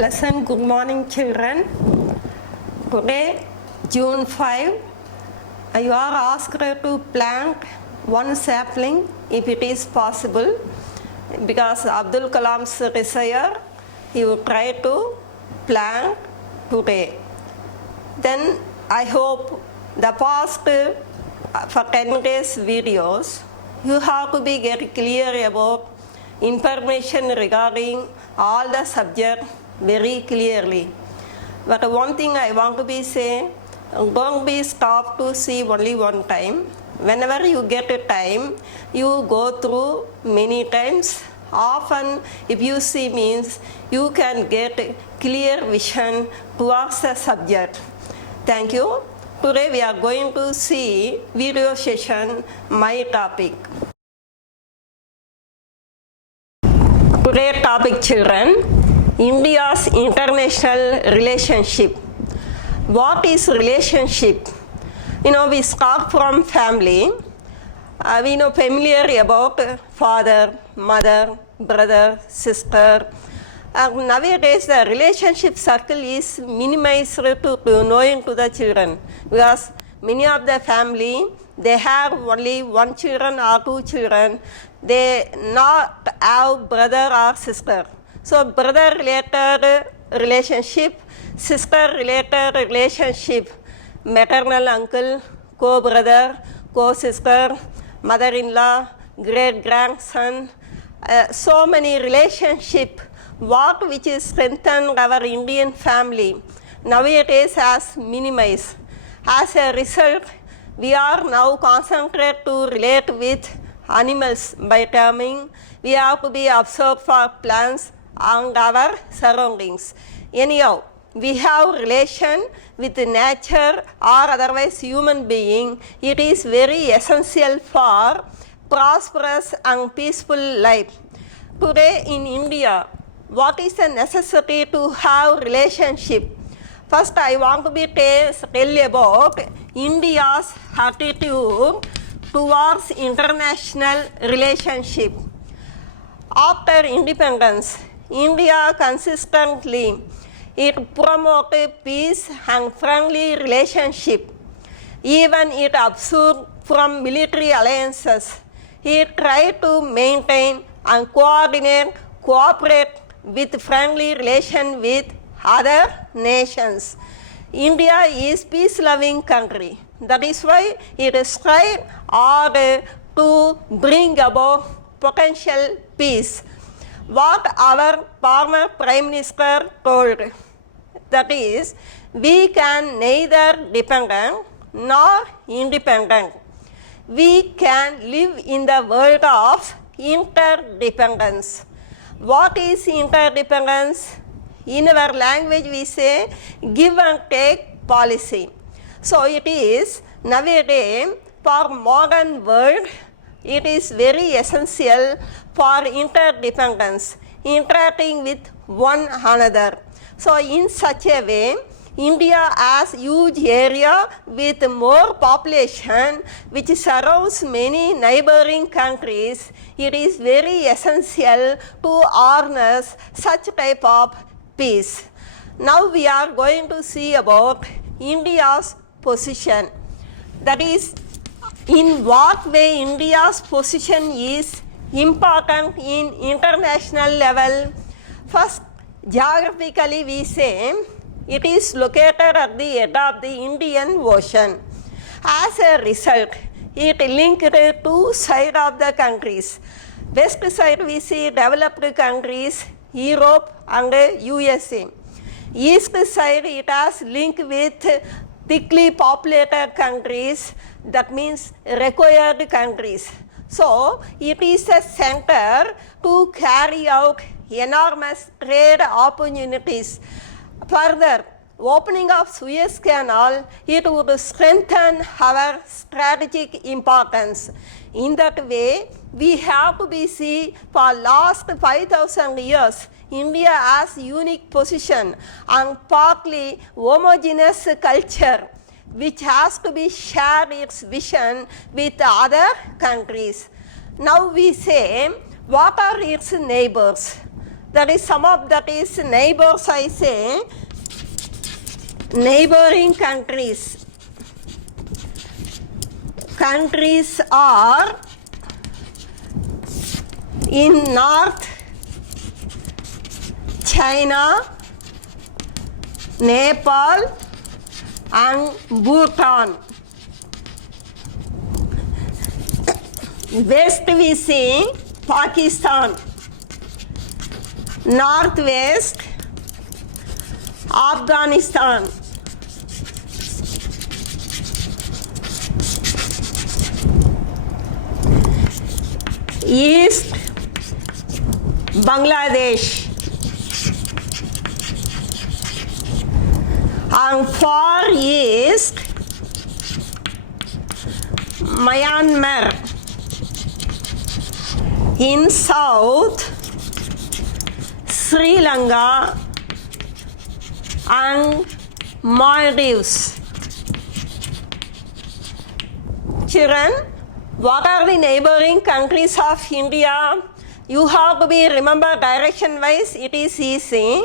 Pleasant good morning, children. Today, June 5, you are asked to plant one sapling if it is possible, because Abdul Kalam's desire, he will try to plant today. Then I hope the past for 10 days videos, you have to be get clear about information regarding all the subject very clearly. But one thing I want to be say, don't be stopped to see only one time. Whenever you get a time, you go through many times. Often, if you see means, you can get clear vision towards the subject. Thank you. Today we are going to see video session, my topic. Today's topic, children, India's international relationship. What is relationship? We start from family. We know familiar about father, mother, brother, sister. Nowadays, the relationship circle is minimized to knowing to the children, because many of the family, they have only one children or two children. They not have brother or sister. So brother related relationship, sister related relationship, maternal uncle, co-brother, co-sister, mother-in-law, great-grandson, so many relationship, what which is strengthened our Indian family, nowadays has minimized. As a result, we are now concentrated to relate with animals by terming we have to be observed for plants and our surroundings. Anyhow, we have relation with nature or otherwise human being. It is very essential for prosperous and peaceful life. Today in India, what is the necessity to have relationship? First, I want to tell about India's attitude towards international relationship. After independence, India consistently promoted peace and friendly relationship. Even it abstained from military alliances. It tried to maintain and cooperate with friendly relation with other nations. India is peace-loving country. That is why it strives hard to bring about potential peace. What our former Prime Minister told, that is, we can neither dependent nor independent. We can live in the world of interdependence. What is interdependence? In our language we say give and take policy. So it is nowadays for modern world, it is very essential for interdependence, interacting with one another. So in such a way, India has huge area with more population which surrounds many neighboring countries. It is very essential to harness such type of peace. Now we are going to see about India's position. That is, in what way India's position is important in international level. First, geographically we say it is located at the head of the Indian Ocean. As a result, it linked to two sides of the countries. West side we see developed countries, Europe and USA. East side it has linked with thickly populated countries, that means required countries. So it is a center to carry out enormous trade opportunities. Further, opening of Suez Canal, it would strengthen our strategic importance. In that way, we have to be see for last 5,000 years, India has unique position and partly homogeneous culture, which has to be shared its vision with other countries. Now we say, what are its neighbors? That is some of that is neighbors, I say, neighboring countries. Countries are in north, China, Nepal and Bhutan. West we see Pakistan. Northwest Afghanistan. East Bangladesh. And far east Myanmar. In south Sri Lanka and Maldives. Children, what are the neighboring countries of India? You have to be remember direction wise, it is easy.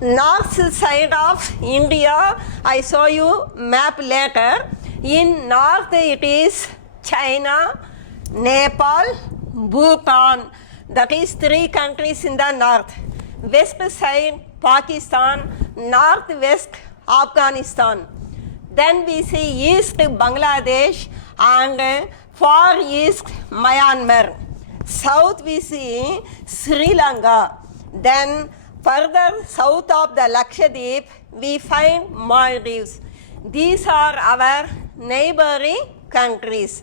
North side of India, I show you map later. In north it is China, Nepal, Bhutan. That is 3 countries in the north. West side Pakistan, northwest Afghanistan. Then we see east Bangladesh and far east Myanmar. South we see Sri Lanka. Then further south of the Lakshadweep we find Maldives. These are our neighboring countries.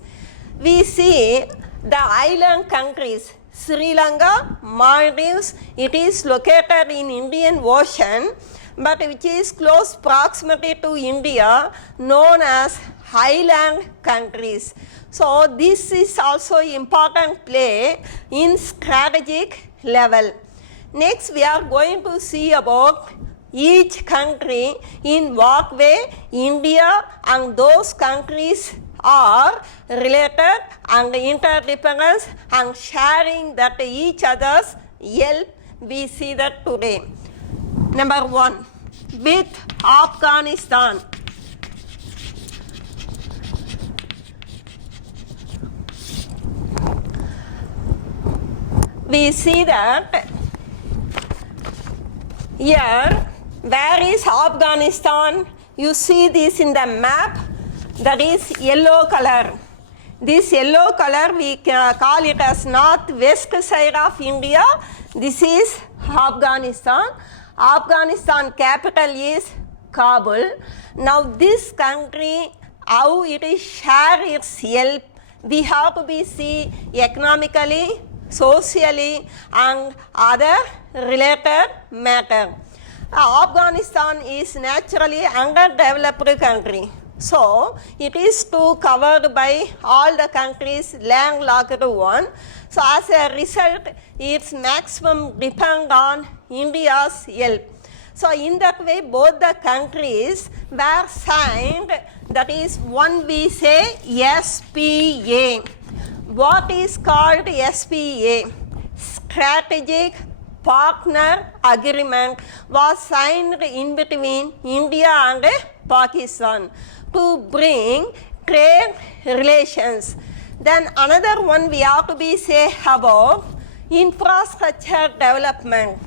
We see the island countries. Sri Lanka, Maldives, it is located in Indian Ocean, but which is close proximity to India, known as island countries. So this is also important play in strategic level. Next we are going to see about each country in what way India and those countries are related and interdependence and sharing that each other's help. We see that today. Number 1, with Afghanistan. We see that here, where is Afghanistan? You see this in the map, that is yellow color. This yellow color we call it as northwest side of India. This is Afghanistan. Afghanistan capital is Kabul. Now this country, how it is share its help, we have to be see economically, socially and other related matter. Afghanistan is naturally underdeveloped country. So it is too covered by all the countries landlocked one. So as a result, its maximum depend on India's help. So in that way, both the countries were signed, that is one we say SPA. What is called SPA? Strategic Partner Agreement was signed in between India and Pakistan to bring trade relations. Then another one we have to be say about infrastructure development.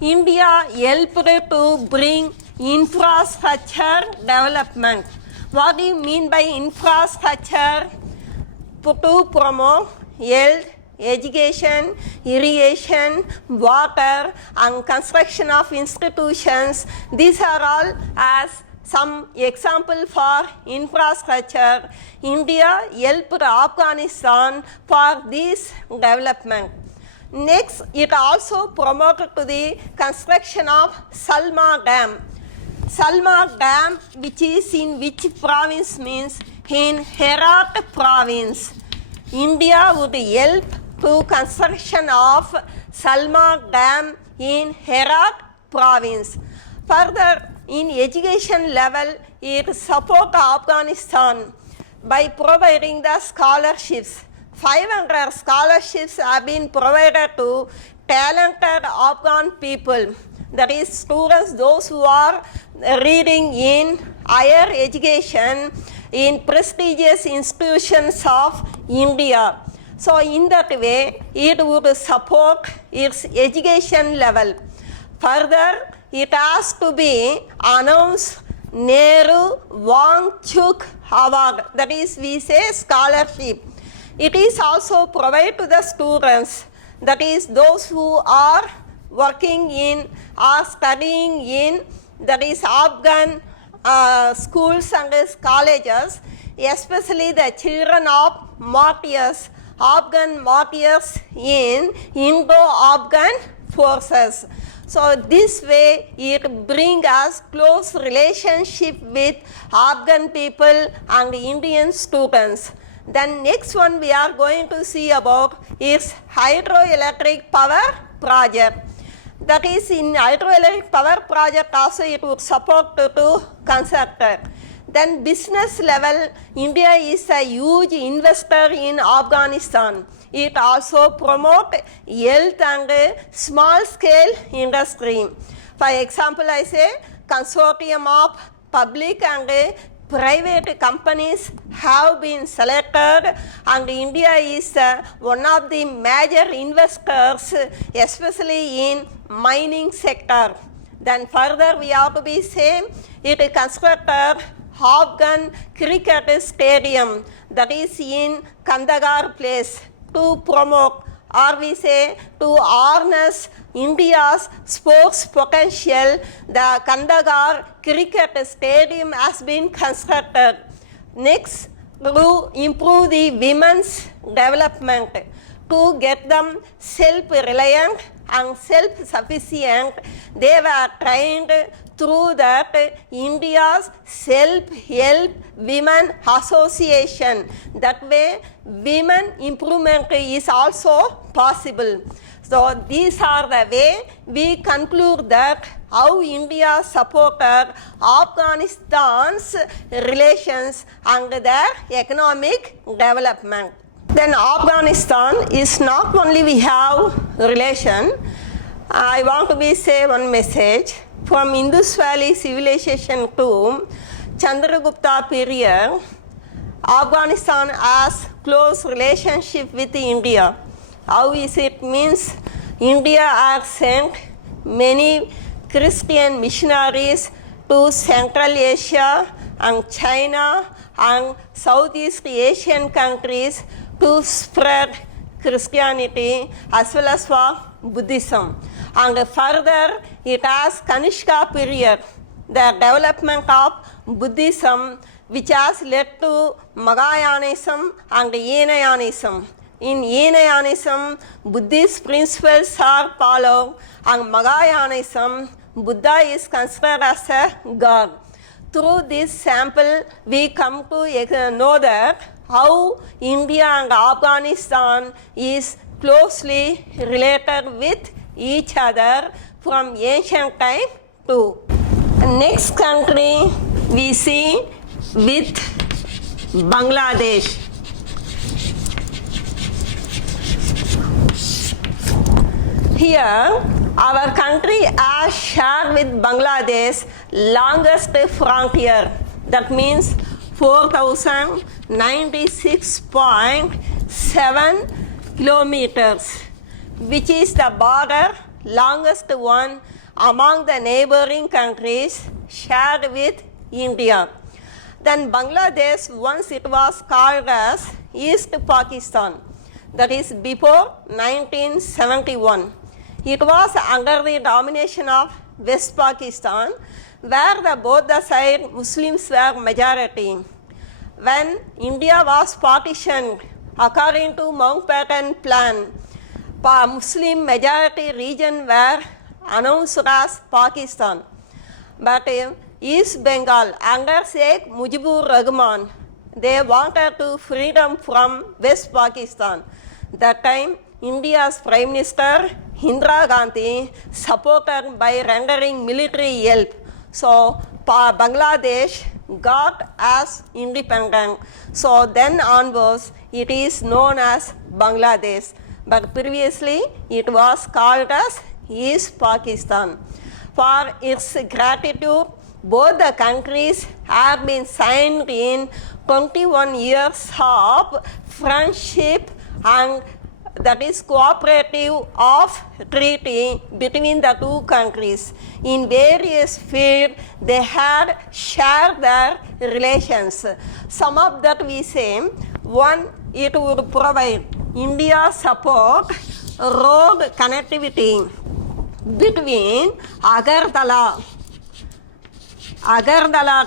India helped to bring infrastructure development. What do you mean by infrastructure? To promote health, education, irrigation, water and construction of institutions. These are all as some example for infrastructure. India helped Afghanistan for this development. Next, it also promoted to the construction of Salma Dam. Salma Dam, which is in which province means in Herat province. India would help to construction of Salma Dam in Herat province. Further, in education level, it support Afghanistan by providing the scholarships 500 scholarships have been provided to talented Afghan people. That is, students, those who are reading in higher education in prestigious institutions of India. So in that way, it would support its education level. Further, it has to be announced Nehru Wangchuk Award, that is, we say scholarship. It is also provided to the students, that is, those who are working in or studying in, that is, Afghan schools and colleges, especially the children of martyrs, Afghan martyrs in Indo-Afghan forces. So this way it brings us close relationship with Afghan people and Indian students. Then next one we are going to see about is hydroelectric power project. That is, in hydroelectric power project also it would support to constructor. Then business level, India is a huge investor in Afghanistan. It also promotes health and small scale industry. For example, I say consortium of public and private companies have been selected, and India is one of the major investors, especially in mining sector. Then further we have to be saying it constructed Afghan cricket stadium, that is in Kandahar place, to promote, or we say to harness India's sports potential. The Kandahar cricket stadium has been constructed. Next, to improve the women's development, to get them self-reliant and self-sufficient, they were trained through that India's Self-Help Women Association. That way, women improvement is also possible. So these are the way we conclude that how India supported Afghanistan's relations and their economic development. Then Afghanistan is not only we have relation. I want to be say one message. From Indus Valley civilization to Chandragupta period, Afghanistan has close relationship with India. How is it? Means India has sent many Christian missionaries to Central Asia and China and Southeast Asian countries to spread Christianity as well as for Buddhism. And further, it has Kanishka period, the development of Buddhism, which has led to Mahāyānism and Hīnayanism. In Hīnayanism, Buddhist principles are followed, and Mahāyānism, Buddha is considered as a god. Through this sample, we come to know that how India and Afghanistan is closely related with each other from ancient time to. Next country we see with Bangladesh. Here our country has shared with Bangladesh longest frontier, that means 4,096.7 kilometers, which is the border longest one among the neighboring countries shared with India. Then Bangladesh, once it was called as East Pakistan, that is before 1971. It was under the domination of West Pakistan, where both the side Muslims were majority. When India was partitioned according to Mountbatten Plan, Muslim majority region were announced as Pakistan. But East Bengal under Sheikh Mujibur Rahman, they wanted to freedom from West Pakistan. That time India's Prime Minister Indira Gandhi supported by rendering military help. So Bangladesh got as independent. So then onwards, it is known as Bangladesh. But previously, it was called as East Pakistan. For its gratitude, both the countries have been signed in 21 years of friendship and that is cooperative of treaty between the two countries. In various fields, they had shared their relations. Some of that we say, one, it would provide India support road connectivity between Agartala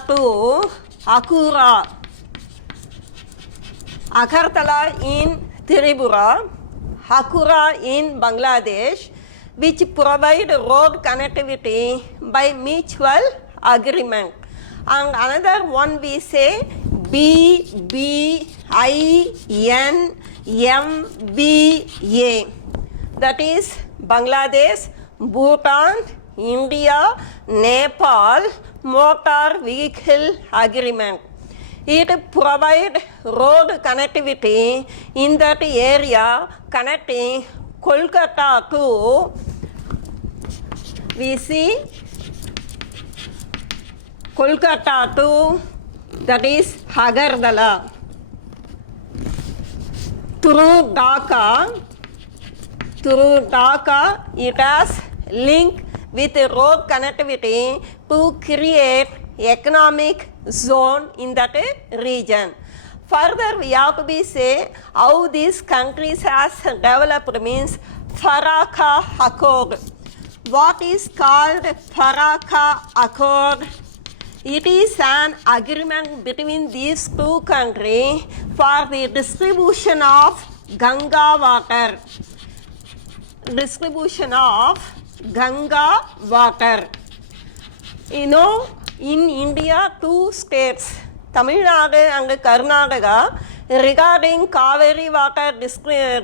to Akura, Agartala in Tripura, Hakura in Bangladesh, which provide road connectivity by mutual agreement. And another one we say BBINMBA, that is Bangladesh, Bhutan, India, Nepal Motor Vehicle Agreement. It provides road connectivity in that area connecting Kolkata to, we see, Kolkata to, that is Agartala. Through Dhaka, it has link with road connectivity to create economic zone in that region. Further, we have to be say how these countries has developed means Farakka Accord. What is called Farakka Accord? It is an agreement between these two countries for the distribution of Ganga water. Distribution of Ganga water. You know, in India, two states, Tamil Nadu and Karnataka, regarding Kaveri water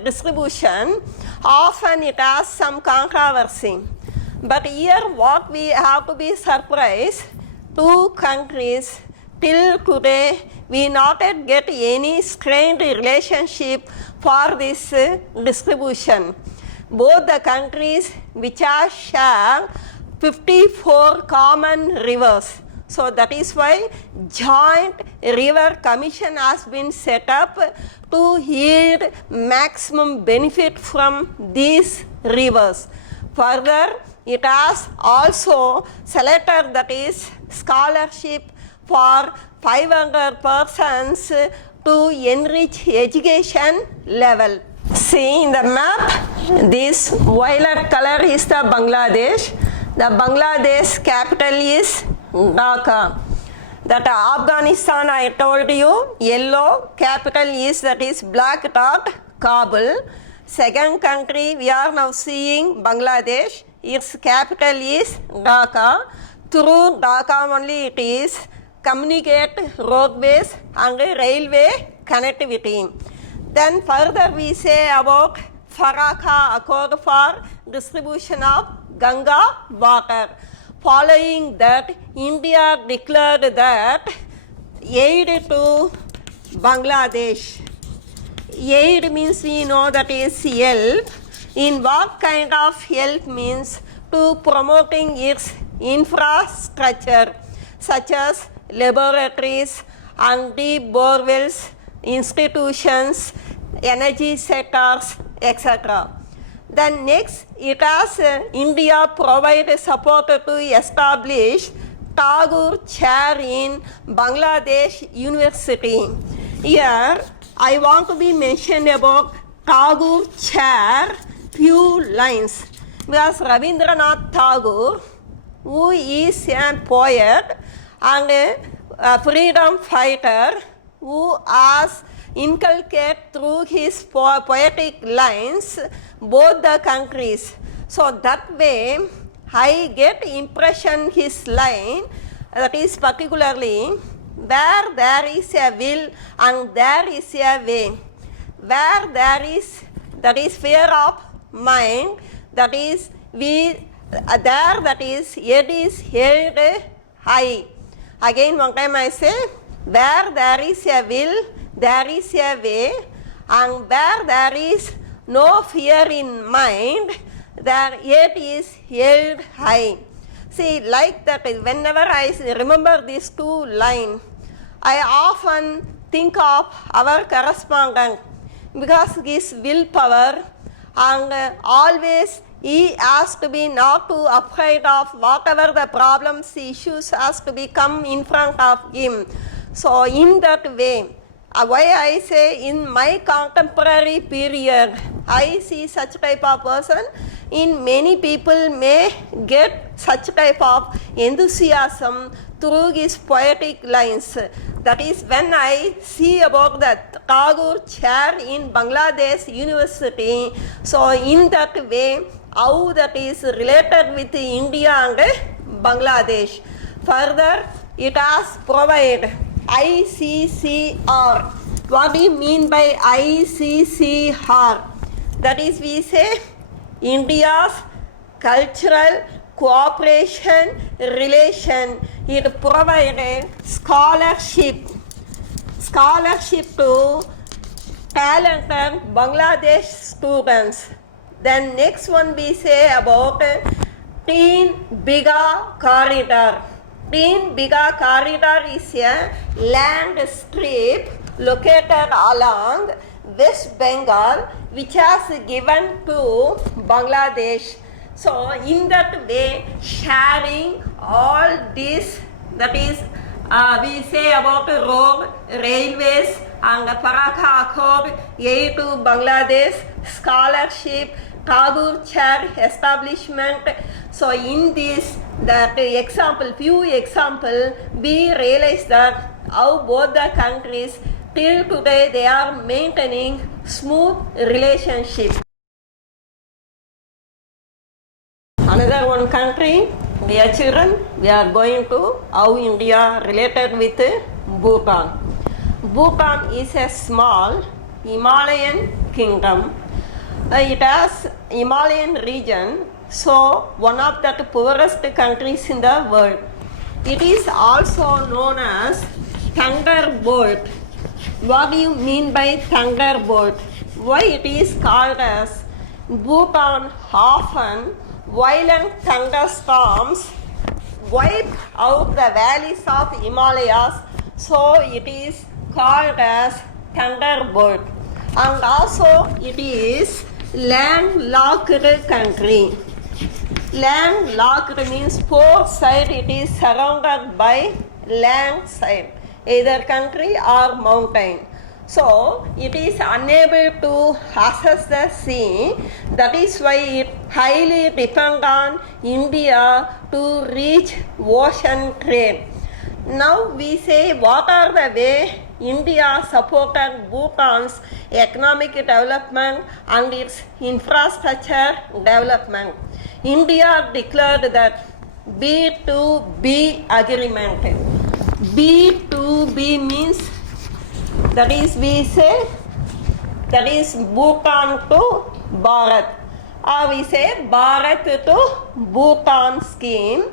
distribution, often it has some controversy. But here what we have to be surprised, two countries till today we not yet get any strained relationship for this distribution. Both the countries which are share 54 common rivers. So that is why Joint River Commission has been set up to yield maximum benefit from these rivers. Further, it has also selected that is scholarship for 500 persons to enrich education level. See in the map, this violet color is the Bangladesh. The Bangladesh capital is Dhaka. That Afghanistan I told you, yellow capital is that is black dot Kabul. Second country we are now seeing Bangladesh. Its capital is Dhaka. Through Dhaka only it is communicate roadways and railway connectivity. Then further we say about Farakka Accord for distribution of Ganga water. Following that, India declared that aid to Bangladesh. Aid means we know that is help. In what kind of help means to promoting its infrastructure such as laboratories and deep borewells, institutions, energy sectors, etc. Then next, it has India provided support to establish Tagore Chair in Bangladesh University. Here, I want to be mentioned about Tagore Chair, few lines. Because Rabindranath Tagore, who is a poet and a freedom fighter, who has inculcated through his poetic lines both the countries. So that way I get impression his line, that is particularly where there is a will and there is a way. Where there is, that is fear of mind, that is we there, that is head is held high. Again, one time I say, where there is a will, there is a way, and where there is no fear in mind, there yet is held high. See, like that, whenever I remember these two lines, I often think of our correspondent because his willpower and always he has to be not too afraid of whatever the problems, issues has to be come in front of him. So in that way, why I say in my contemporary period, I see such type of person. In many people may get such type of enthusiasm through his poetic lines. That is when I see about that Tagore chair in Bangladesh University. So in that way, how that is related with India and Bangladesh. Further, it has provided ICCR. What do you mean by ICCR? That is, we say India's cultural cooperation relation. It provided scholarship to talented Bangladesh students. Then next one we say about Teen Biga Corridor. Teen Biga Corridor is a land strip located along West Bengal which has given to Bangladesh. So in that way, sharing all this, that is we say about road, railways and Parakha Accord, aid to Bangladesh, scholarship, Tagore chair establishment. So in this, that example, few example, we realize that how both the countries till today they are maintaining smooth relationship. Another one country, dear children, we are going to how India related with Bhutan. Bhutan is a small Himalayan kingdom. It has Himalayan region, so one of the poorest countries in the world. It is also known as Thunderbolt. What do you mean by Thunderbolt? Why it is called as Bhutan? Often violent thunderstorms wipe out the valleys of Himalayas, so it is called as Thunderbolt. And also it is landlocked country. Landlocked means four sides it is surrounded by land side, either country or mountain. So it is unable to access the sea. That is why it highly depends on India to reach ocean trade. Now we say what are the way India supported Bhutan's economic development and its infrastructure development. India declared that B2B agreement. B2B means, that is we say, that is Bhutan to Bharat. Or we say Bharat to Bhutan scheme.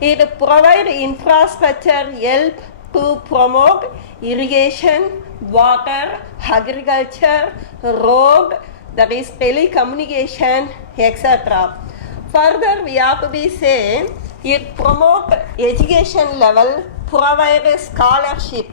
It provides infrastructure help to promote irrigation, water, agriculture, road, that is telecommunication, etc. Further, we have to be saying it promotes education level, provides scholarship.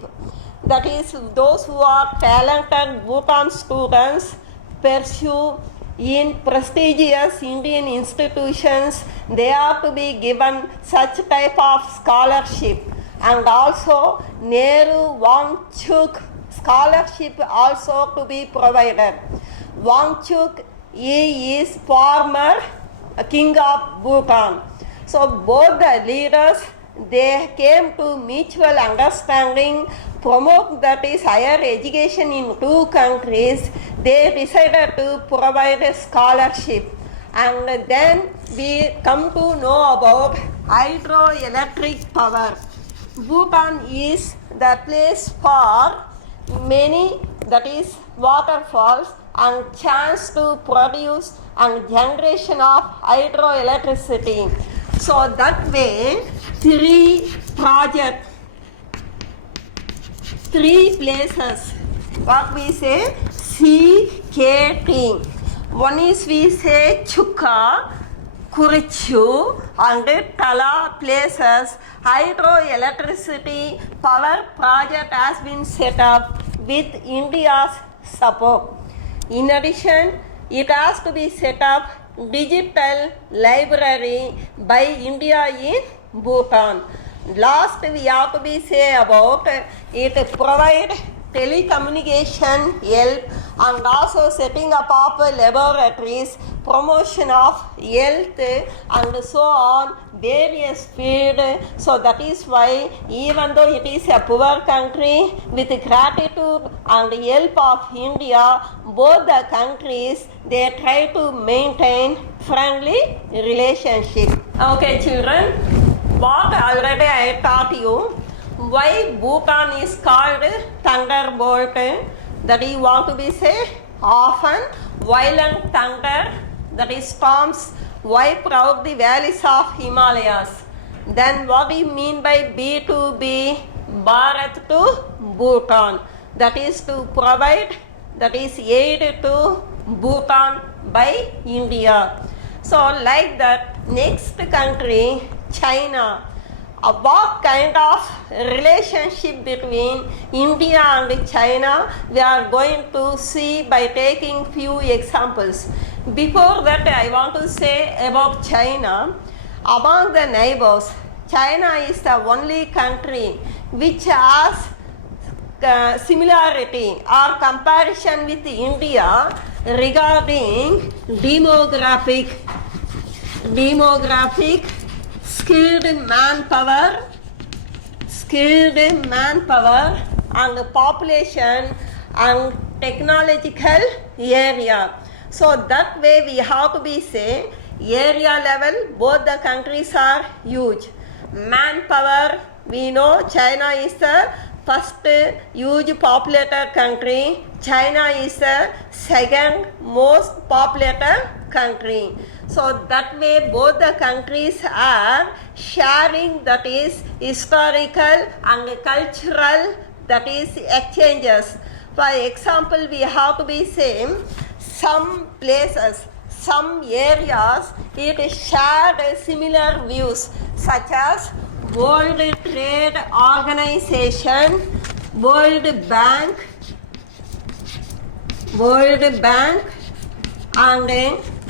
That is, those who are talented Bhutan students pursue in prestigious Indian institutions, they are to be given such type of scholarship. And also Nehru Wangchuk scholarship also to be provided. Wangchuk, he is former king of Bhutan. So both the leaders, they came to mutual understanding, promote that is higher education in two countries. They decided to provide a scholarship. And then we come to know about hydroelectric power. Bhutan is the place for many, that is waterfalls and chance to produce and generation of hydroelectricity. So that way, three projects three places. What we say? CKT. One is we say Chukka, Kurichu, and Tala places. Hydroelectricity power project has been set up with India's support. In addition, it has to be set up digital library by India in Bhutan. Last we have to be say about it provide telecommunication help and also setting up of laboratories, promotion of health and so on, various field. So that is why even though it is a poor country, with gratitude and help of India, both the countries they try to maintain friendly relationship. Okay children, what already I taught you. Why Bhutan is called thunderbolt? That you want to be say often violent thunder, that is storms wipe out the valleys of Himalayas. Then what do you mean by B2B? Bharat to Bhutan, that is to provide, that is aid to Bhutan by India. So like that, next country China. What kind of relationship between India and China we are going to see by taking few examples. Before that I want to say about China. Among the neighbors, China is the only country which has similarity or comparison with India regarding demographic, skilled manpower and population and technological area. So that way we have to be say area level both the countries are huge. Manpower, we know China is the first huge populated country. China is the second most populated country. So that way both the countries are sharing, that is historical and cultural, that is exchanges. For example, we have to be saying some places, some areas it shared similar views such as World Trade Organization, World Bank and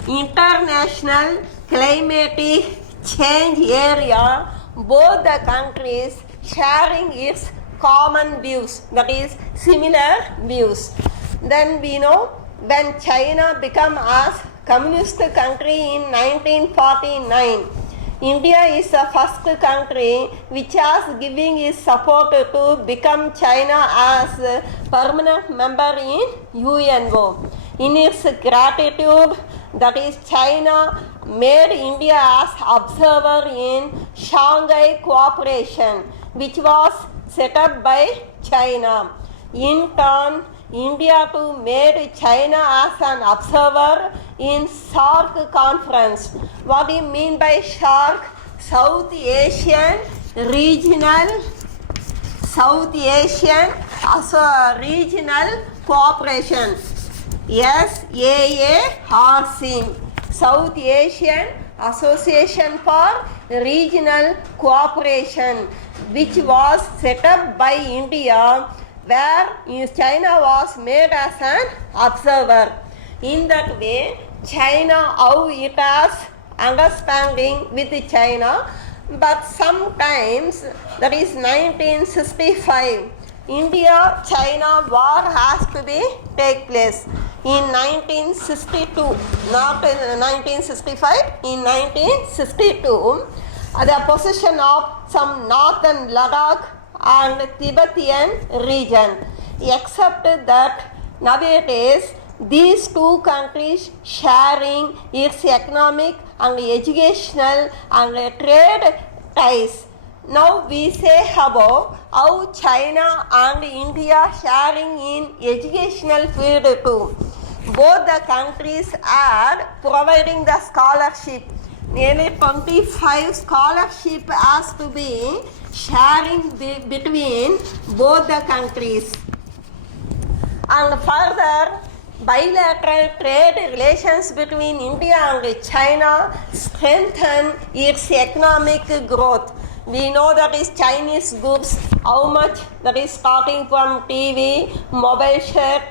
International Climatic Change Area, both the countries sharing its common views, that is similar views. Then we know when China became as communist country in 1949, India is the first country which has giving its support to become China as a permanent member in UNO. In its gratitude, that is China made India as observer in Shanghai Cooperation, which was set up by China. In turn, India too made China as an observer in SAARC conference. What do you mean by SAARC? South Asian Regional Cooperation. SAARC, South Asian Association for Regional Cooperation, which was set up by India, where China was made as an observer. In that way, China, how it has understanding with China, but sometimes, that is 1965, India-China war has to be take place. In 1962, not in 1965, in 1962, the possession of some northern Ladakh and Tibetan region. Except that nowadays these two countries sharing its economic and educational and trade ties. Now we say about how China and India sharing in educational field too. Both the countries are providing the scholarship. nearly 25 scholarship has to be sharing between both the countries. And further, bilateral trade relations between India and China strengthen its economic growth. We know that is Chinese goods, how much that is starting from TV, mobile shirt,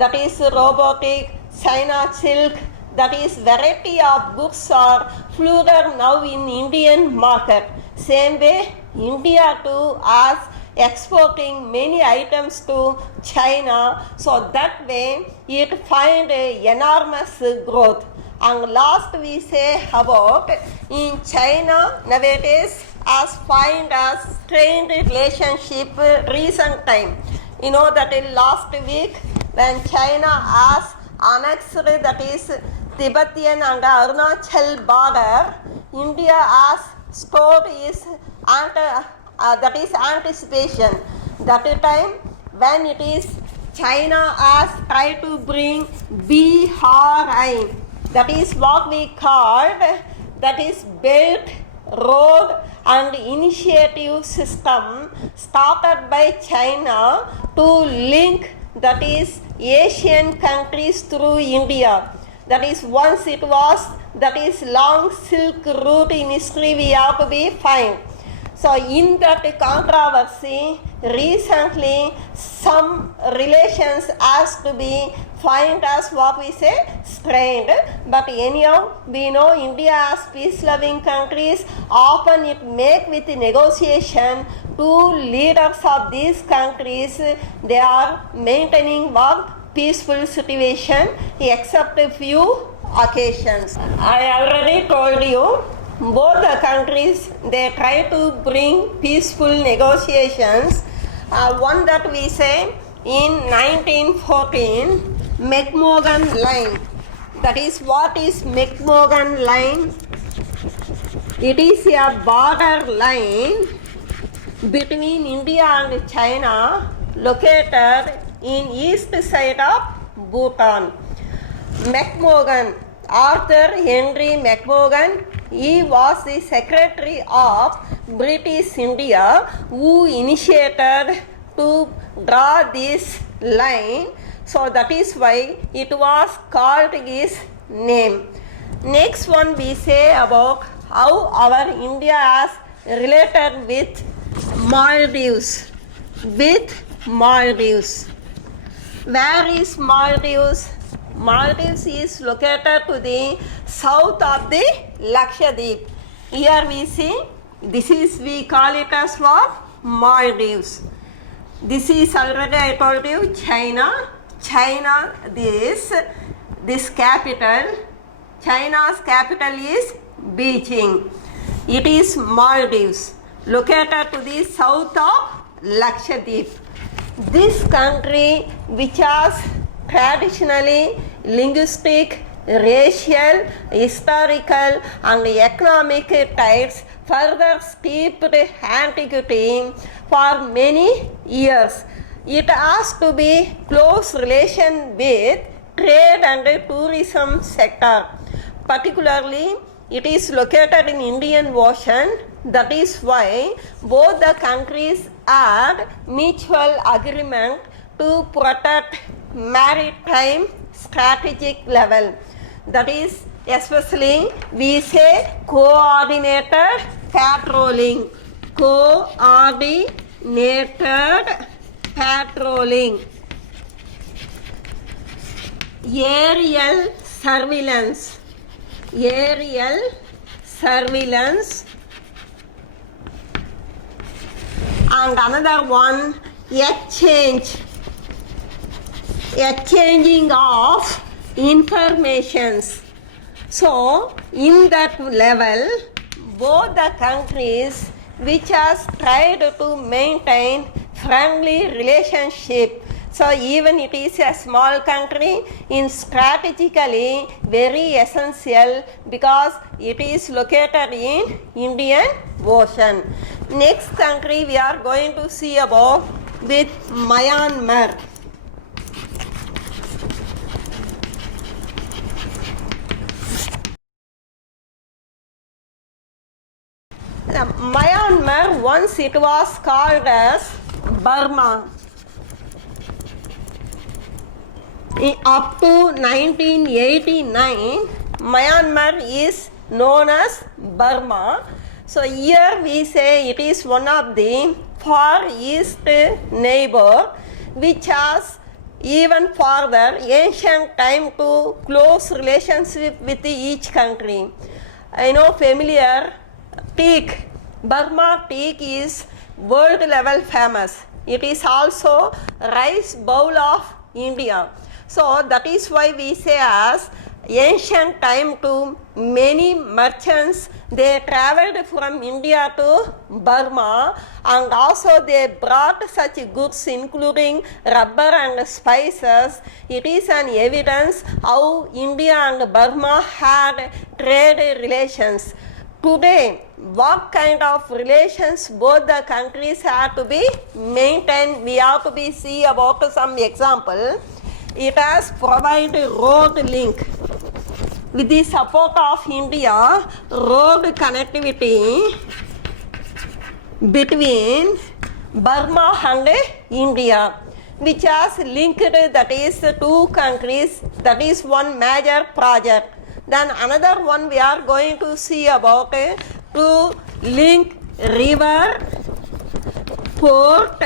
that is robotic, China silk, that is variety of goods are flooded now in Indian market. Same way, India too has exporting many items to China, so that way it find enormous growth. And last we say about in China nowadays as find a strained relationship recent time. You know that in last week when China has annexed that is Tibetan and Arunachal border, India has stored is that is anticipation. That time when it is China has tried to bring BRI, that is what we called that is Belt Road and Initiative System started by China to link that is Asian countries through India. That is once it was that is long silk route in history we have to be find. So in that controversy, recently some relations has to be find as what we say strained. But anyhow, we know India as peace-loving countries, often it make with the negotiation to leaders of these countries, they are maintaining what peaceful situation except a few occasions. I already told you both the countries they try to bring peaceful negotiations. One that we say in 1914 McMogan Line. That is what is McMogan Line? It is a border line between India and China located in east side of Bhutan. McMogan, Arthur Henry McMogan, he was the secretary of British India who initiated to draw this line. So that is why it was called his name. Next one we say about how our India has related with Maldives. With Maldives. Where is Maldives? Maldives is located to the south of the Lakshadweep. Here we see, this is we call it as what? Maldives. This is already I told you China. China, this capital, China's capital is Beijing. It is Maldives, located to the south of Lakshadweep. This country which has traditionally linguistic, racial, historical and economic ties further steeped antiquity for many years. It has to be close relation with trade and tourism sector. Particularly, it is located in Indian Ocean. That is why both the countries had mutual agreement to protect maritime strategic level. That is especially we say coordinated patrolling. Coordinated patrolling. Aerial surveillance. Aerial surveillance. And another one, exchanging of informations. So in that level, both the countries which has tried to maintain friendly relationship. So even it is a small country, in strategically very essential because it is located in Indian Ocean. Next country we are going to see about with Myanmar. Myanmar, once it was called as Burma. Up to 1989, Myanmar is known as Burma. So here we say it is one of the far east neighbor which has even further ancient time to close relationship with each country. I know familiar teak. Burma teak is world level famous. It is also rice bowl of India. So that is why we say as ancient time to many merchants they traveled from India to Burma, and also they brought such goods including rubber and spices. It is an evidence how India and Burma had trade relations. Today, what kind of relations both the countries have to be maintained? We have to be see about some example. It has provided road link. With the support of India, road connectivity between Burma and India, which has linked that is two countries, that is one major project. Then another one we are going to see about to link river, port,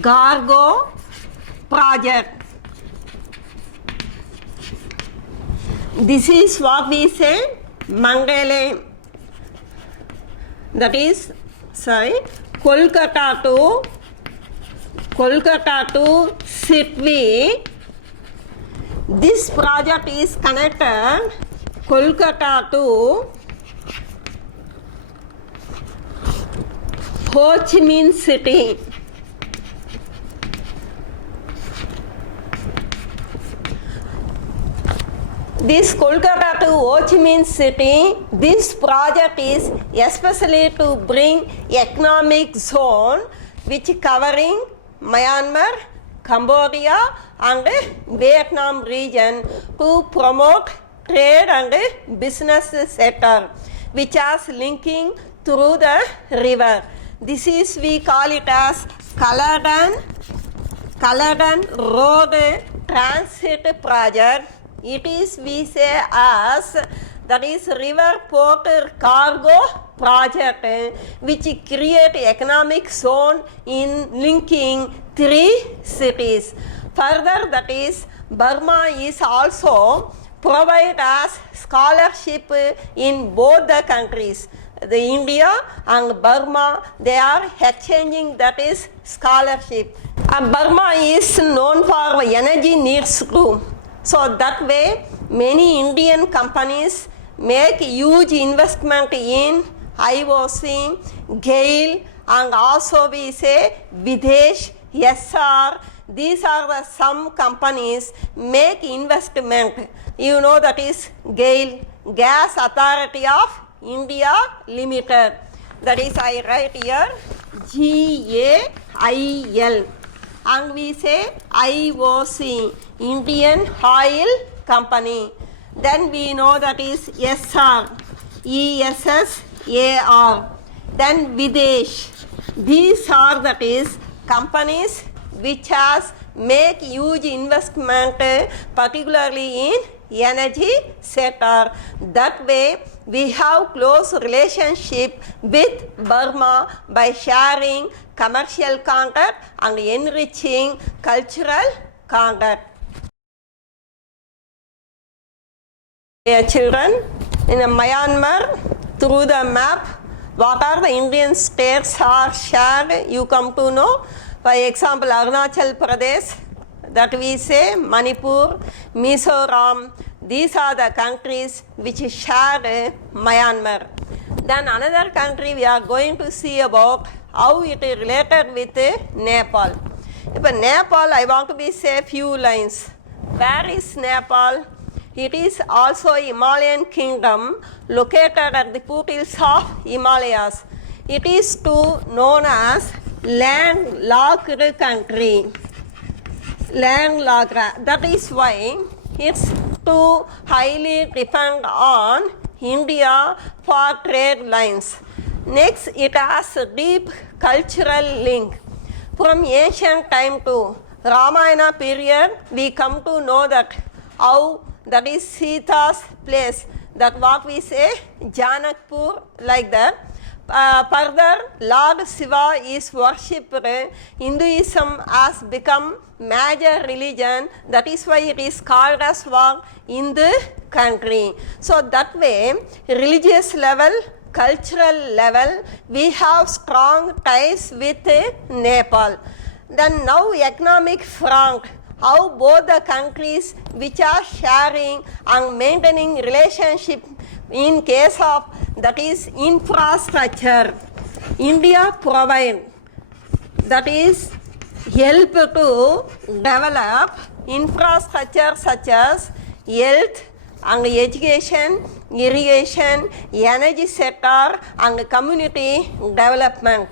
cargo project. This is what we say Mangale, that is Kolkata to Sitwe. This project is connected Kolkata to Ho Chi Minh City. This Kolkata to Ho Chi Minh City, this project is especially to bring economic zone which covering Myanmar, Cambodia and Vietnam region to promote trade and business sector which is linking through the river. This is we call it as Kaladan Road Transit Project. It is we say as that is river port cargo project which create economic zone in linking three cities. Further, that is Burma is also provide us scholarship in both the countries. The India and Burma, they are exchanging that is scholarship. Burma is known for energy needs too. So that way many Indian companies make huge investment in IOC, GAIL and also we say Videsh, SR. These are the some companies make investment. You know that is GAIL, Gas Authority of India Limited. That is I write here GAIL. And we say IOC, Indian Oil Company. Then we know that is SR, ESSAR. Then Videsh. These are that is companies which has make huge investment particularly in energy sector. That way we have close relationship with Burma by sharing commercial contact and enriching cultural contact. Dear children, in Myanmar, through the map, what are the Indian states are shared, you come to know. For example, Arunachal Pradesh, that we say Manipur, Mizoram, these are the countries which share Myanmar. Then another country we are going to see about how it is related with Nepal. If Nepal, I want to be say few lines. Where is Nepal? It is also Himalayan kingdom located at the foothills of Himalayas. It is too known as landlocked country. Landlocked. That is why it's too highly depend on India for trade lines. Next, it has a deep cultural link. From ancient time to Ramayana period, we come to know that how that is Sita's place, that what we say Janakpur, like that. Further, Lord Shiva is worshipped. Hinduism has become major religion. That is why it is called as what in the country. So that way, religious level, cultural level, we have strong ties with Nepal. Then now economic front, how both the countries which are sharing and maintaining relationship in case of that is infrastructure. India provide that is help to develop infrastructure such as health and education, irrigation, energy sector and community development.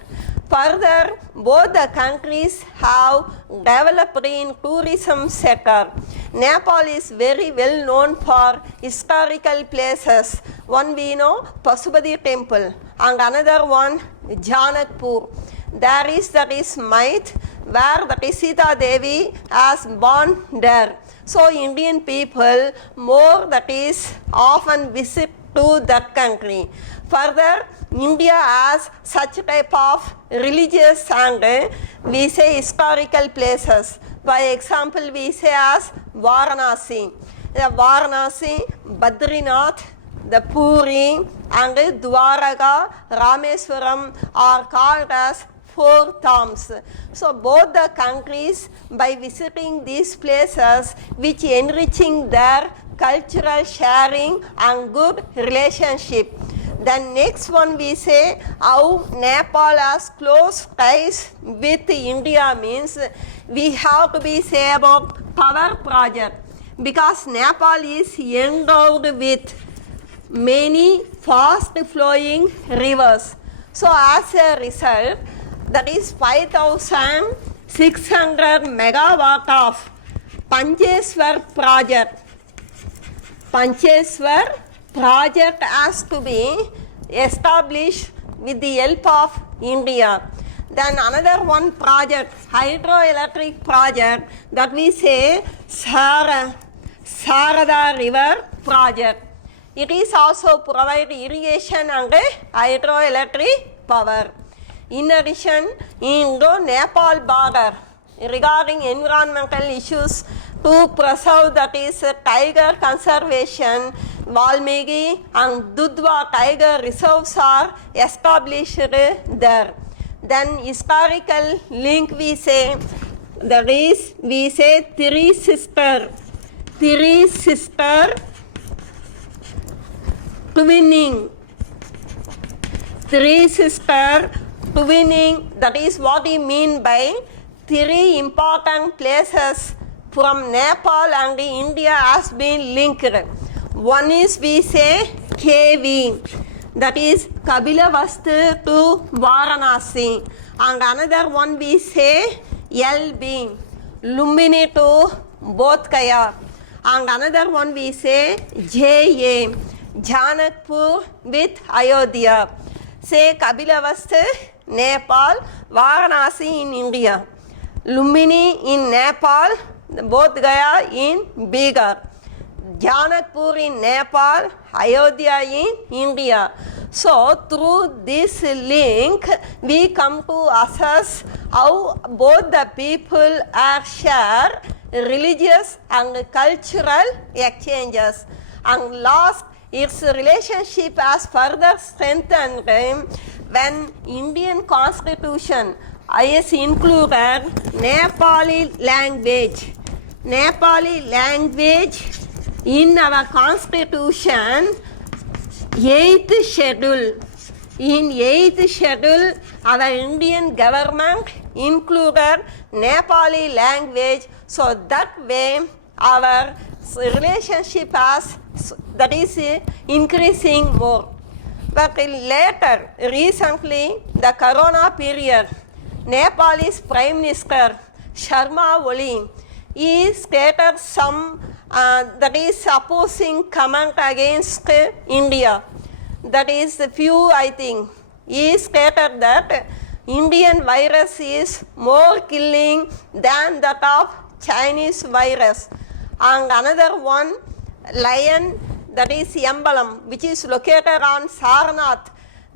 Further, both the countries have developed in tourism sector. Nepal is very well known for historical places. One we know Pasupati temple and another one Janakpur. There is that is myth where that is Sita Devi has born there. So Indian people more that is often visit to that country. Further, India has such type of religious and we say historical places. By example, we say as Varanasi. The Varanasi, Badrinath, the Puri and Dwaraka, Rameswaram are called as four terms. So both the countries by visiting these places which enriching their cultural sharing and good relationship. Then next one we say how Nepal has close ties with India means we have to be say about power project because Nepal is endowed with many fast flowing rivers. So as a result that is 5,600 megawatt of Pancheshwar project. Pancheshwar project has to be established with the help of India. Then another one project, hydroelectric project that we say Sarada River project. It is also provide irrigation and hydroelectric power. In addition, Indo-Nepal border regarding environmental issues to preserve that is tiger conservation, Valmiki and Dudhwa tiger reserves are established there. Then historical link we say, that is we say three sister twinning, that is what we mean by three important places from Nepal and India has been linked. One is we say KV, that is Kabilavastu to Varanasi, and another one we say LB, Lumbini to Bodhgaya, and another one we say JA, Janakpur with Ayodhya. Say Kabilavastu, Nepal, Varanasi in India, Lumbini in Nepal, Bodhgaya in Bihar, Janakpur in Nepal, Ayodhya in India. So through this link, we come to assess how both the people are share religious and cultural exchanges. And last, its relationship has further strengthened when Indian Constitution is included Nepali language. Nepali language in our Constitution, 8th schedule. In 8th schedule, our Indian government included Nepali language, so that way our relationship has, that is increasing more. But later, recently, the Corona period, Nepalese Prime Minister Sharma Oli, he stated some that is opposing comment against India. That is few, I think, he stated that Indian virus is more killing than that of Chinese virus. And another one, lion, that is emblem, which is located on Sarnath,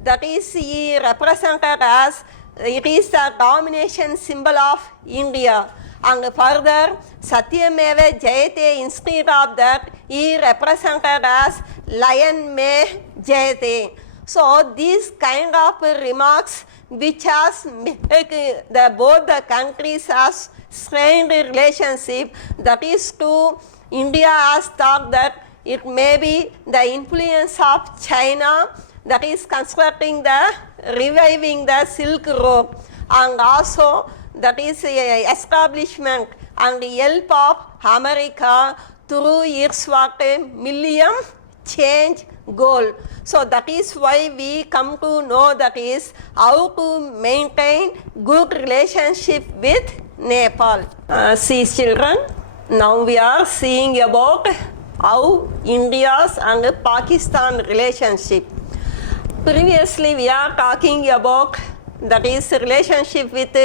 that is he represented as it is the domination symbol of India. And further, Satyameva Jayate, instead of that, he represented as lion may Jayate. So these kind of remarks which has make both the countries has strained relationship, that is to India has thought that it may be the influence of China that is constructing the reviving the Silk Road, and also that is a establishment and the help of America through its Millennium Change goal. So that is why we come to know that is how to maintain good relationship with Nepal. See children, now we are seeing about how India's and Pakistan relationship. Previously we are talking about that is relationship with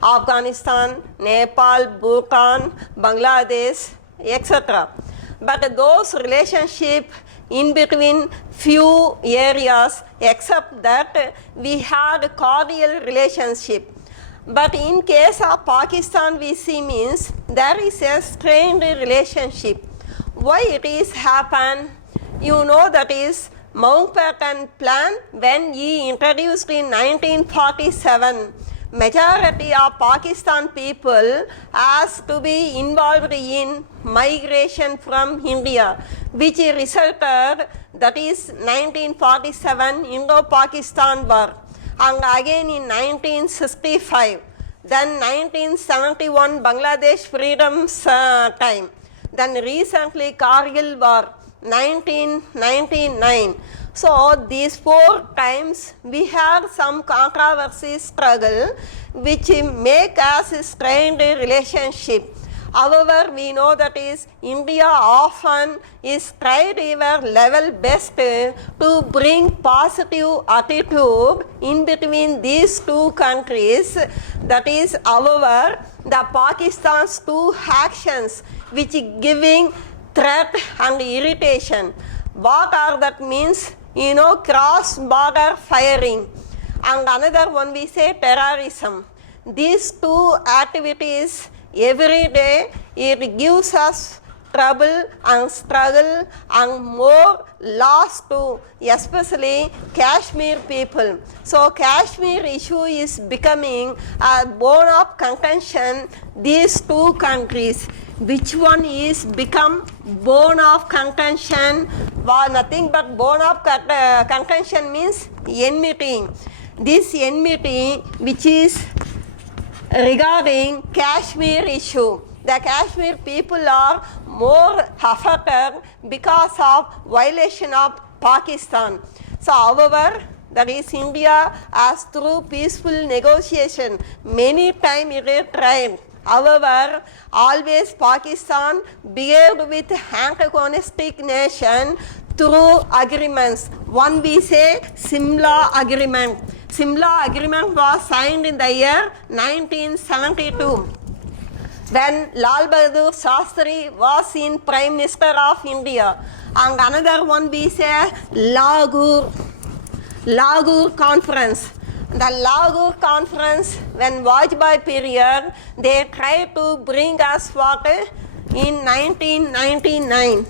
Afghanistan, Nepal, Bhutan, Bangladesh, etc. But those relationship in between few areas, except that we had cordial relationship. But in case of Pakistan, we see means there is a strained relationship. Why it is happen? You know that is Mountbatten Plan when he introduced in 1947. Majority of Pakistan people asked to be involved in migration from India, which resulted that is 1947 Indo-Pakistan War, and again in 1965, then 1971 Bangladesh freedom's time, then recently Kargil War, 1999. So these 4 times we had some controversy struggle which make us strained relationship. However, we know that is India often is tried our level best to bring positive attitude in between these 2 countries. That is, however, the Pakistan's 2 actions which giving threat and irritation. What are that means? You know, cross-border firing, and another one we say terrorism. These 2 activities every day, it gives us trouble and struggle and more loss to especially Kashmir people. So Kashmir issue is becoming a bone of contention these 2 countries. Which one is become bone of contention? Well, nothing but bone of contention means enmity. This enmity which is regarding Kashmir issue. The Kashmir people are more affected because of violation of Pakistan. So however, that is India as through peaceful negotiation many times it tried. However, always Pakistan behaved with antagonistic nation through agreements. One we say Simla Agreement. Simla Agreement was signed in the year 1972 when Lal Bahadur Shastri was in Prime Minister of India. And another one we say Lahore Conference. The Lahore Conference, when Vajpayee period, they tried to bring us what in 1999.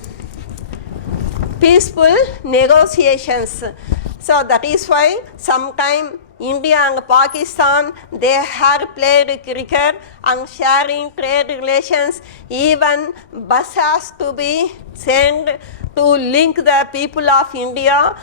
Peaceful negotiations. So that is why sometime India and Pakistan, they had played cricket and sharing trade relations. Even bus has to be sent to link the people of India.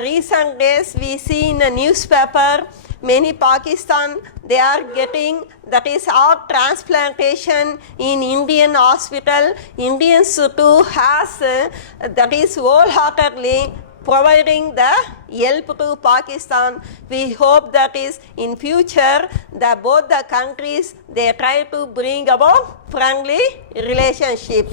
Recent days we see in a newspaper, many Pakistan, they are getting that is heart transplantation in Indian hospital. Indians too has that is wholeheartedly providing the help to Pakistan. We hope that is in future that both the countries they try to bring about friendly relationship.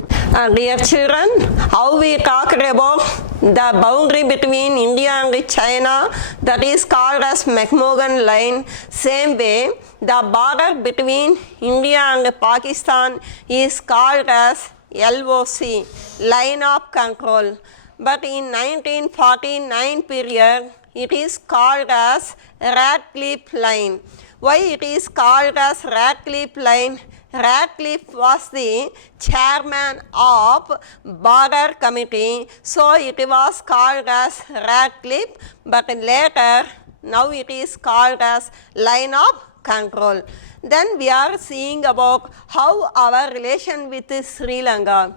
Dear children, how we talked about the boundary between India and China, that is called as McMogan Line. Same way, the border between India and Pakistan is called as LOC, Line of Control. But in 1949 period, it is called as Radcliffe Line. Why it is called as Radcliffe Line? Radcliffe was the chairman of border committee, so it was called as Radcliffe, but later now it is called as line of control. Then we are seeing about how our relation with Sri Lanka.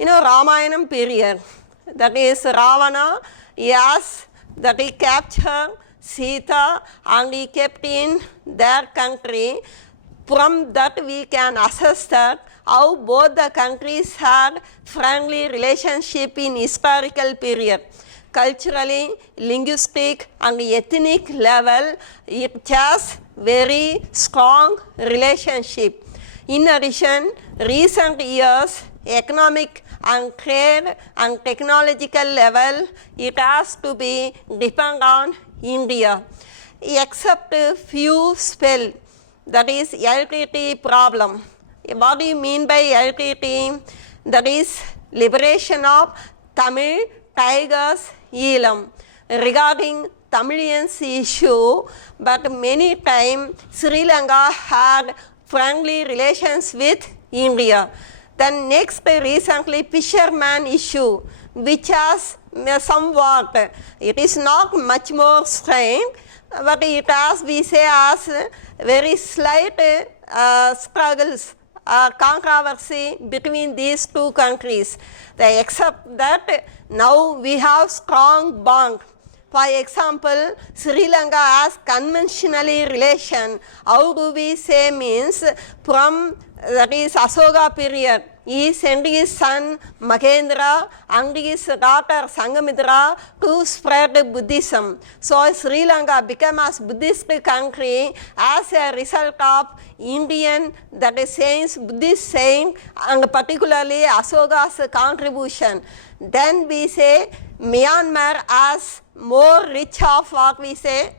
Ramayanam period, that is Ravana, yes, that he captured Sita and he kept in their country. From that we can assess that how both the countries had friendly relationship in historical period. Culturally, linguistic and ethnic level, it has very strong relationship. In addition, recent years, economic and trade and technological level, it has to be depend on India. Except a few spell, that is LTT problem. What do you mean by LTT? That is liberation of Tamil Tigers Eelam. Regarding Tamilians issue, but many times Sri Lanka had friendly relations with India. Then next recently fisherman issue, which has somewhat, it is not much more strained, but it has, we say, as very slight struggles, controversy between these two countries. Except that now we have strong bond. For example, Sri Lanka has conventionally relation. How do we say means from that is Asoka period. He sent his son Mahendra and his daughter Sangamitra to spread Buddhism. So Sri Lanka became as Buddhist country as a result of Indian, that is saints, Buddhist saint, and particularly Asoka's contribution. Then we say Myanmar as more rich of what we say,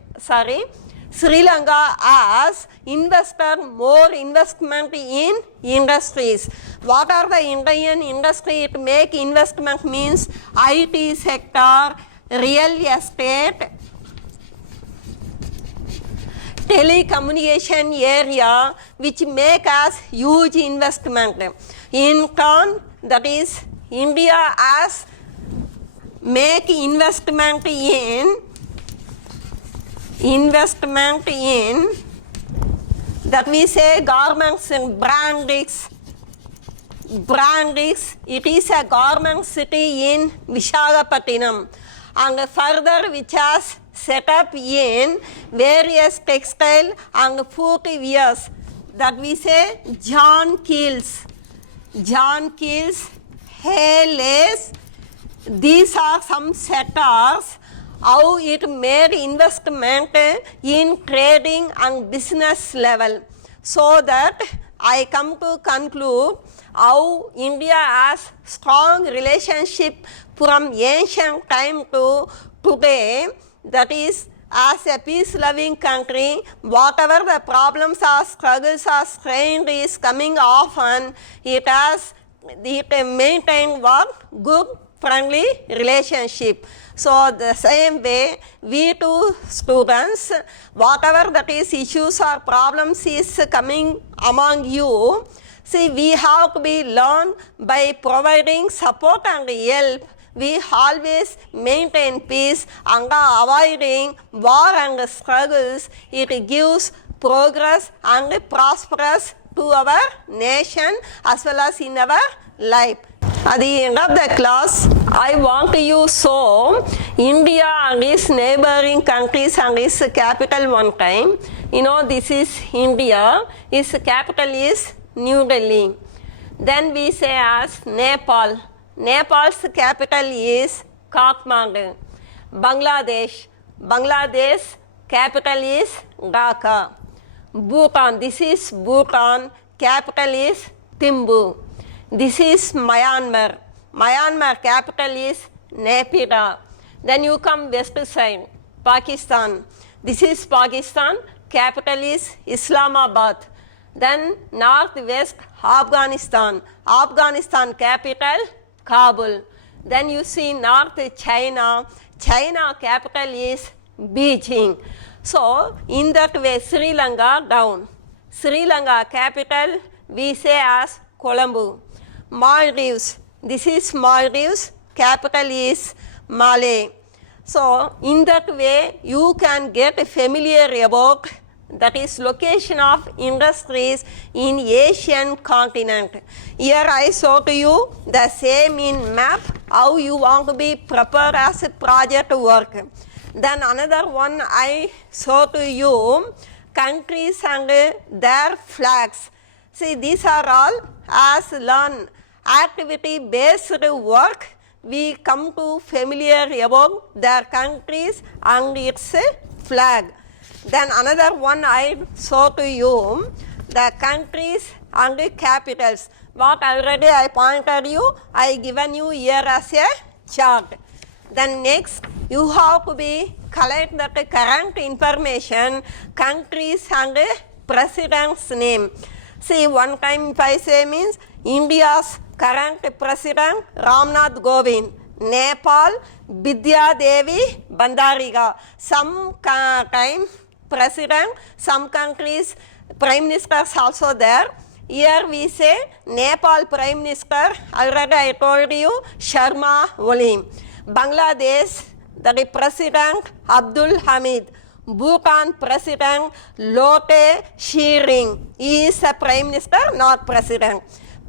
Sri Lanka as invested more investment in industries. What are the Indian industry? It make investment means IT sector, real estate, telecommunication area, which make us huge investment. In turn, that is India as make investment in that we say garments and brandings. It is a garment city in Visakhapatnam, and further which has set up in various textile and footwears, that we say John Keel's, Haylace. These are some sectors how it made investment in trading and business level. So that I come to conclude how India has strong relationship from ancient time to today, that is as a peace-loving country, whatever the problems or struggles or strain is coming often, it maintained what? Good friendly relationship. So the same way, we too students, whatever that is issues or problems is coming among you, see, we have to be learned by providing support and help. We always maintain peace and avoiding war and struggles. It gives progress and prosperous to our nation as well as in our life. At the end of the class, I want you to show India and its neighboring countries and its capital one time. This is India. Its capital is New Delhi. Then we say as Nepal. Nepal's capital is Kathmandu. Bangladesh. Bangladesh capital is Dhaka. Bhutan. This is Bhutan. Capital is Thimphu. This is Myanmar. Myanmar capital is Nepira. Then you come west side, Pakistan. This is Pakistan, capital is Islamabad. Then northwest, Afghanistan. Afghanistan capital, Kabul. Then you see north China. China capital is Beijing. So in that way, Sri Lanka down. Sri Lanka capital we say as Colombo. Maldives. This is Maldives. Capital is Malay. So in that way, you can get familiar about that is location of industries in Asian continent. Here I show to you the same in map, how you want to be prepared as a project work. Then another one I show to you countries and their flags. See, these are all as learn activity based work. We come to familiar about their countries and its flag. Then another one I show to you the countries and the capitals. What already I pointed you, I given you here as a chart. Then next, you have to be collect the current information, countries and president's name. See, one time if I say means India's current president Ramnath Kovind, Nepal Bidya Devi Bandariga. Some time president, some countries prime ministers also there. Here we say Nepal prime minister, already I told you, Sharma Oli. Bangladesh, the president Abdul Hamid. Bhutan president Lote Shering. He is a prime minister, not president.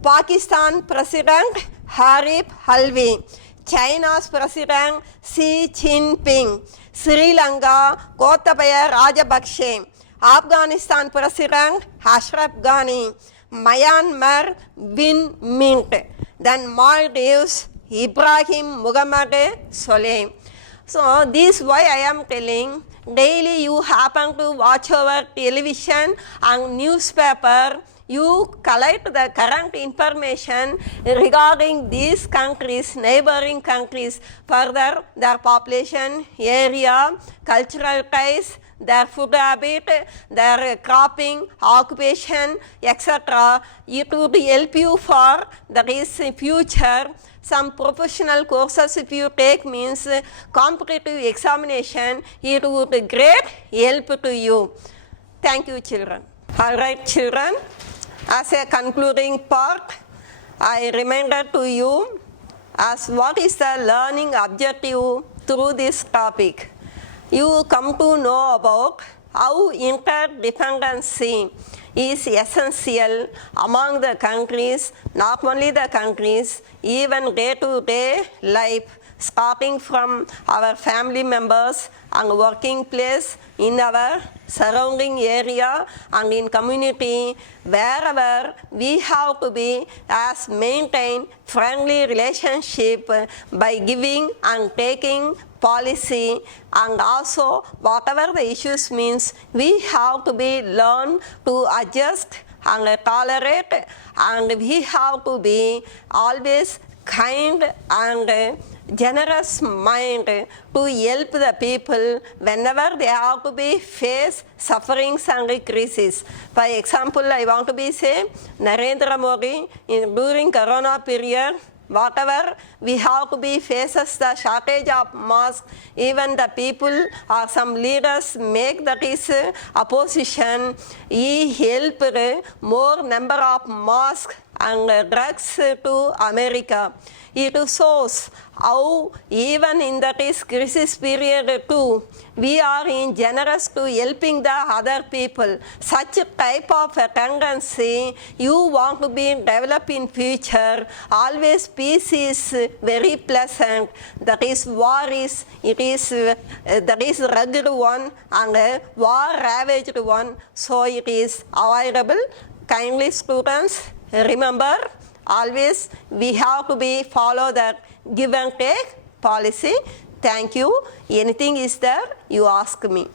Pakistan president Harif Alvi. China's president Xi Jinping. Sri Lanka Gotabaya Rajapakse. Afghanistan president Ashraf Ghani. Myanmar Win Mint. Then Maldives Ibrahim Muhammad Soleh. So this is why I am telling, daily you happen to watch our television and newspaper, you collect the current information regarding these countries, neighboring countries, further their population, area, cultural ties, their food habit, their cropping, occupation, etc. It would help you for that is future. Some professional courses if you take means competitive examination, it would great help to you. Thank you, children. All right, children. As a concluding part, I reminder to you as what is the learning objective through this topic. You come to know about how interdependency is essential among the countries, not only the countries, even day-to-day life, starting from our family members and working place, in our surrounding area and in community, wherever we have to be as maintain friendly relationship by giving and taking policy, and also whatever the issues means, we have to be learn to adjust and tolerate, and we have to be always kind and generous mind to help the people whenever they have to be face sufferings and crises. For example, I want to be say Narendra Modi during Corona period, whatever we have to be faces the shortage of masks, even the people or some leaders make that is opposition, he helped more number of masks and drugs to America. It shows how even in that is crisis period too, we are in generous to helping the other people. Such a type of a tendency you want to be developed in future. Always peace is very pleasant. That is war is, it is that is rugged one and war ravaged one. So it is avoidable. Kindly students, remember, always we have to be follow that give and take policy. Thank you. Anything is there, you ask me.